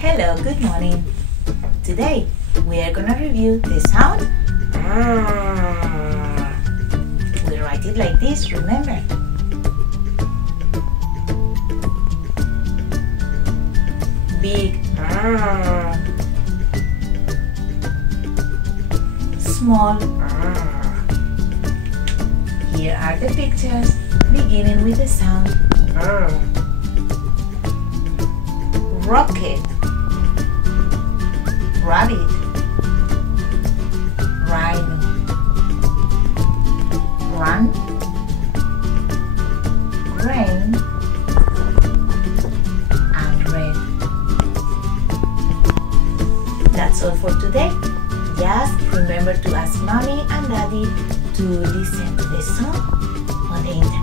Hello, good morning. Today we are gonna review the sound. We write it like this, remember? Big. Small. Here are the pictures, beginning with the sound rocket, rabbit, rhino, run, rain, and red. That's all for today. Just remember to ask mommy and daddy to listen to the song on the internet.